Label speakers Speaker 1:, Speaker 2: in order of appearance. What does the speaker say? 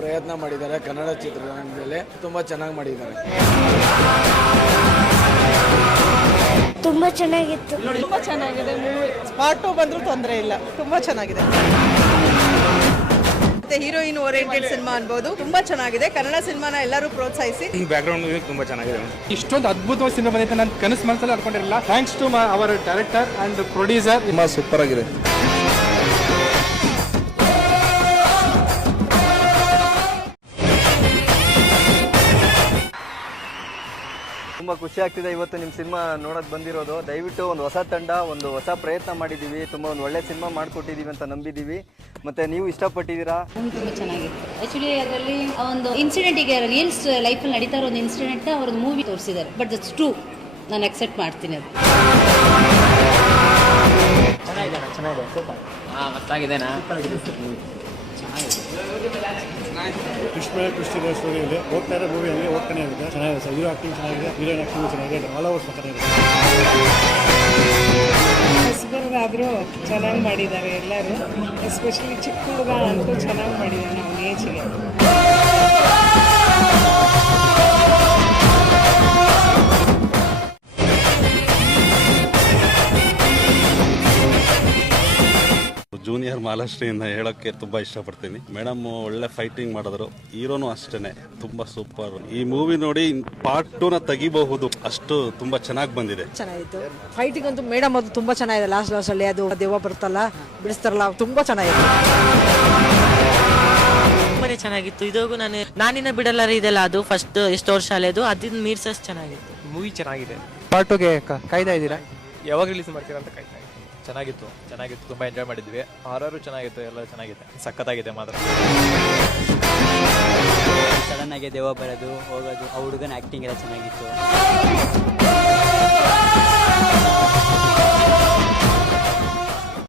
Speaker 1: ಪ್ರಯತ್ನ ಮಾಡಿದ್ದಾರೆ ಕನ್ನಡ ಚಿತ್ರರಂಗದಲ್ಲಿ. ತುಂಬಾ ಚೆನ್ನಾಗಿ ಮಾಡಿದ್ದಾರೆ.
Speaker 2: ತುಂಬ ಚೆನ್ನಾಗಿತ್ತು.
Speaker 3: ತುಂಬ ಚೆನ್ನಾಗಿದೆ ಮೂವಿ.
Speaker 4: ಪಾರ್ಟ್ ಟು ಬಂದರೂ ತೊಂದರೆ ಇಲ್ಲ. ತುಂಬ ಚೆನ್ನಾಗಿದೆ. ಮತ್ತೆ ಹೀರೋಯಿನ್ ಓರಿಯೆಂಟೆಡ್ ಸಿನಿಮಾ ಅನ್ಬೋದು. ತುಂಬಾ ಚೆನ್ನಾಗಿದೆ. ಕನ್ನಡ ಸಿನಿಮಾನ ಎಲ್ಲರೂ ಪ್ರೋತ್ಸಾಹಿಸಿ.
Speaker 5: ಬ್ಯಾಕ್ಗ್ರೌಂಡ್ ತುಂಬಾ ಚೆನ್ನಾಗಿದೆ.
Speaker 6: ಇಷ್ಟೊಂದು ಅದ್ಭುತವಾದ ಸಿನಿಮಾ ಬಂದೈತೆ ನಾನು ಕನಸು ಮನಸ್ಸಲ್ಲಿ ಅನ್ಕೊಂಡಿರಲಿಲ್ಲ. Thanks to our director and producer
Speaker 1: ತುಂಬಾ ಸೂಪರ್ ಆಗಿದೆ.
Speaker 7: ತುಂಬ ಖುಷಿ ಆಗ್ತಿದೆ. ಇವತ್ತು ನಿಮ್ಮ ಸಿನಿಮಾ ನೋಡೋಕೆ ಬಂದಿರೋದು. ದಯವಿಟ್ಟು ಒಂದು ಹೊಸ ತಂಡ ಒಂದು ಹೊಸ ಪ್ರಯತ್ನ ಮಾಡಿದ್ದೀವಿ ತುಂಬ ಒಂದು ಒಳ್ಳೆ ಸಿನಿಮಾ ಮಾಡಿಕೊಟ್ಟಿದ್ದೀವಿ ಅಂತ ನಂಬಿದ್ದೀವಿ ಮತ್ತು ನೀವು ಇಷ್ಟಪಟ್ಟಿದ್ದೀರಾ?
Speaker 8: ತುಂಬ ಚೆನ್ನಾಗಿತ್ತು. ಆ್ಯಕ್ಚುಲಿ ಅದರಲ್ಲಿ ಒಂದು ಇನ್ಸಿಡೆಂಟ್ ಈಗ ರಿಯಲ್ಸ್ ಲೈಫಲ್ಲಿ ನಡೀತಾ ಇರೋ ಒಂದು ಇನ್ಸಿಡೆಂಟ್ನ ಅವ್ರದ್ದು ಮೂವಿ ತೋರಿಸಿದ್ದಾರೆ. ಬಟ್ ದಟ್ಸ್ ಟ್ರೂ ನಾನು ಅಕ್ಸೆಪ್ಟ್ ಮಾಡ್ತೀನಿ ಅದು.
Speaker 9: ಕೃಷ್ಣ ಕೃಷ್ಣ ಸ್ಟೋರಿ ಇದೆ. ಹೋಗ್ತಾರೆ ಮೂವಿ ಹಂಗೆ ಹೋಗ್ತಾನೆ ಚೆನ್ನಾಗಿದೆ ಸರ್. ಹೀರೋ ಆ್ಯಕ್ಟಿಂಗ್ ಚೆನ್ನಾಗಿದೆ, ಹೀರೋಯಿನ್ ಆ್ಯಕ್ಟಿಂಗ್ ಚೆನ್ನಾಗಿದೆ ಆಲ್ ಓವರ್ ಚೆನ್ನಾಗಿದೆ
Speaker 3: ಹೊಸಬರ್ಗಾದರೂ ಚೆನ್ನಾಗಿ ಮಾಡಿದ್ದಾರೆ ಎಲ್ಲರೂ. ಎಸ್ಪೆಷಲಿ ಚಿಕ್ಕ ಹುಡುಗ ಅಂತೂ ಚೆನ್ನಾಗಿ ಮಾಡಿದ್ದಾರೆ ಅವನ ಏಜ್ಗೆ
Speaker 10: ಜೂನಿಯರ್ ಮಹಾಲಕ್ಷ್ಮಿಯಿಂದ ಹೇಳೋಕ್ಕೆ ತುಂಬ ಇಷ್ಟಪಡ್ತೀನಿ. ಮೇಡಮ್ ಒಳ್ಳೆ ಫೈಟಿಂಗ್ ಮಾಡಿದ್ರು. ಹೀರೋನು ಅಷ್ಟೇ ತುಂಬ ಸೂಪರ್ ಈ ಮೂವಿ ನೋಡಿ ಪಾರ್ಟ್ ಟೂನ ತೆಗಿಬಹುದು. ಅಷ್ಟು ತುಂಬ ಚೆನ್ನಾಗಿ ಬಂದಿದೆ.
Speaker 4: ಚೆನ್ನಾಗಿತ್ತು. ಫೈಟಿಂಗ್ ಅಂತೂ ಮೇಡಮ್ ಅದು ತುಂಬಾ ಚೆನ್ನಾಗಿದೆ. ಲಾಸ್ಟ್ ಲಾಸ್ಟ್ ಅಲ್ಲಿ ಅದು ದೆವ್ವ ಬರುತ್ತಲ್ಲ ಬಿಡಿಸ್ತಾರಲ್ಲ ತುಂಬಾ ಚೆನ್ನಾಗಿದೆ
Speaker 11: ತುಂಬಾನೇ ಚೆನ್ನಾಗಿತ್ತು. ಇದಾಗೂ ನಾನು ನಾನಿನ ಬಿಡಲ್ಲ ಇದೆಲ್ಲ ಅದು ಫಸ್ಟ್ ಎಷ್ಟು ವರ್ಷ ಅಲ್ಲೇದು ಅದನ್ನ ಮೀರ್ಸಸ್ ಚೆನ್ನಾಗಿತ್ತು.
Speaker 6: ಮೂವಿ ಚೆನ್ನಾಗಿದೆ. ಪಾರ್ಟ್ ಟೂಗೆ ಕಾಯ್ತಾ ಇದ್ದೀರಾ?
Speaker 5: ಯಾವಾಗ ರಿಲೀಸ್ ಮಾಡ್ತೀರಾ ಅಂತ ಕಾಯ್ತಾ. ಚೆನ್ನಾಗಿತ್ತು ಚೆನ್ನಾಗಿತ್ತು, ತುಂಬಾ ಎಂಜಾಯ್ ಮಾಡಿದ್ವಿ. ಆರಾರು ಚೆನ್ನಾಗಿತ್ತು, ಎಲ್ಲ ಚೆನ್ನಾಗಿದೆ. ಸಖತ್ತಾಗಿದೆ ಮಾತ್ರ.
Speaker 11: ಸಡನ್ ಆಗಿ ದೇವ ಬರೋದು, ಹೋಗೋದು, ಆ ಹುಡುಗನ ಆಕ್ಟಿಂಗ್ ಎಲ್ಲ ಚೆನ್ನಾಗಿತ್ತು.